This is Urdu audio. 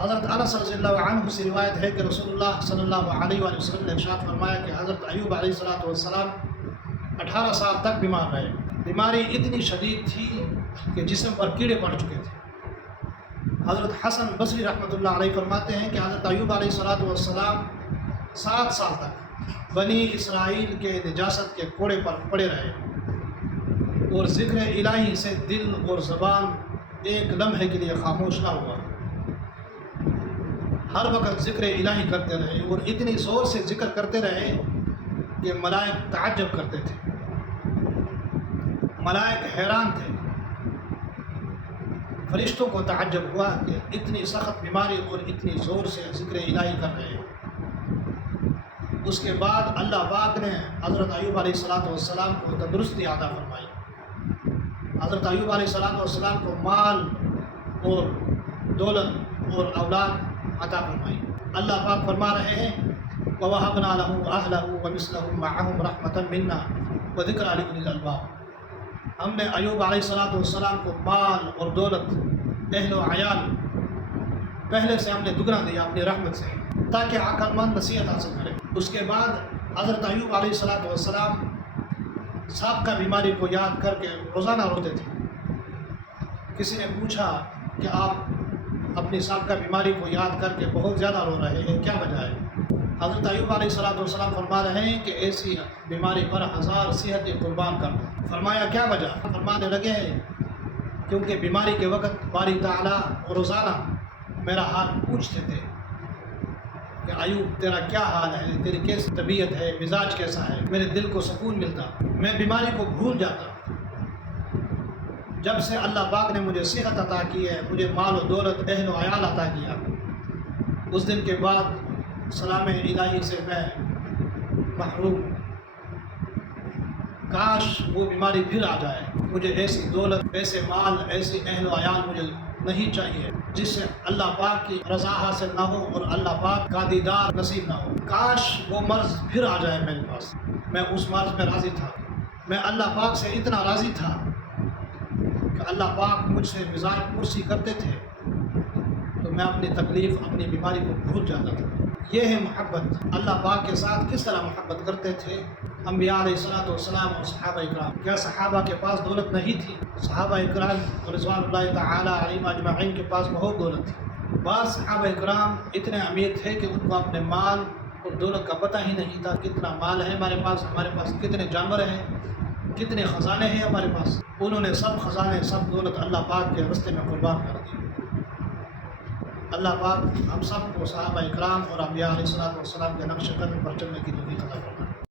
حضرت انس رضی اللہ عنہ سے روایت ہے کہ رسول اللہ صلی اللہ علیہ وآلہ وسلم نے ارشاد فرمایا کہ حضرت ایوب علیہ السلام 18 سال تک بیمار رہے۔ بیماری اتنی شدید تھی کہ جسم پر کیڑے پڑ چکے تھے۔ حضرت حسن بصری رحمۃ اللہ علیہ فرماتے ہیں کہ حضرت ایوب علیہ السلام 7 سال تک بنی اسرائیل کے نجاست کے کوڑے پر پڑے رہے اور ذکر الہی سے دل اور زبان ایک لمحے کے لیے خاموش نہ ہوا۔ ہر وقت ذکر الہی کرتے رہے اور اتنی زور سے ذکر کرتے رہے کہ ملائک تعجب کرتے تھے، ملائک حیران تھے۔ فرشتوں کو تعجب ہوا کہ اتنی سخت بیماری اور اتنی زور سے ذکر الہی کر رہے ہیں۔ اس کے بعد اللہ پاک نے حضرت ایوب علیہ السلام کو تندرستی عطا فرمائی۔ حضرت ایوب علیہ السلام کو مال اور دولت اور اولاد عطا فرمائی۔ اللہ پاک فرما رہے ہیں وَوَهَبْنَا لَهُ أَهْلَهُ وَمِثْلَهُمْ مَعَهُمْ رَحْمَةً مِنَّا وَذِكْرَىٰ لِأُولِي الْأَلْبَابِ۔ ہم نے ایوب علیہ السلام کو مال اور دولت، اہل و عیال پہلے سے ہم نے دگنا دیا اپنی رحمت سے تاکہ عقل مند نصیحت حاصل کرے۔ اس کے بعد حضرت ایوب علیہ السلام سابقہ بیماری کو یاد کر کے روزانہ روتے تھے۔ کسی نے پوچھا کہ آپ اپنی سابقہ بیماری کو یاد کر کے بہت زیادہ رو رہے ہیں، کیا وجہ ہے؟ حضرت ایوب علیہ السلام فرما رہے ہیں کہ ایسی بیماری پر 1000 صحت قربان کر دو۔ فرمایا کیا وجہ؟ فرمانے لگے کیونکہ بیماری کے وقت باری تعالیٰ روزانہ میرا حال پوچھتے تھے کہ ایوب تیرا کیا حال ہے، تیری کیسی طبیعت ہے، مزاج کیسا ہے۔ میرے دل کو سکون ملتا، میں بیماری کو بھول جاتا۔ جب سے اللہ پاک نے مجھے صحت عطا کی ہے، مجھے مال و دولت، اہل و عیال عطا کیا، اس دن کے بعد سلام الہی سے میں محروم۔ کاش وہ بیماری پھر آ جائے۔ مجھے ایسی دولت، ایسے مال، ایسی اہل و عیال مجھے نہیں چاہیے جس سے اللہ پاک کی رضا حاصل نہ ہو اور اللہ پاک کا دیدار نصیب نہ ہو۔ کاش وہ مرض پھر آ جائے میرے پاس۔ میں اس مرض میں راضی تھا، میں اللہ پاک سے اتنا راضی تھا کہ اللہ پاک مجھ سے مزاج پرسی کرتے تھے تو میں اپنی تکلیف، اپنی بیماری کو بھول جاتا تھا۔ یہ ہے محبت۔ اللہ پاک کے ساتھ کس طرح محبت کرتے تھے انبیاء علیہ السلام اور صحابہ اکرام۔ کیا صحابہ کے پاس دولت نہیں تھی؟ صحابہ اکرام رضوان اللہ تعالی علیہم اجمعین کے پاس بہت دولت تھی۔ بعض صحابہ اکرام اتنے امیر تھے کہ ان کو اپنے مال اور دولت کا پتہ ہی نہیں تھا، کتنا مال ہے ہمارے پاس کتنے جانور ہیں، کتنے خزانے ہیں ہمارے پاس۔ انہوں نے سب خزانے، سب دولت اللہ پاک کے راستے میں قربان کر دی۔ اللہ پاک ہم سب کو صحابہ اکرام اور انبیاء علیہ السلام کے نقش قدم پر چلنے کی توفیق عطا فرمائے۔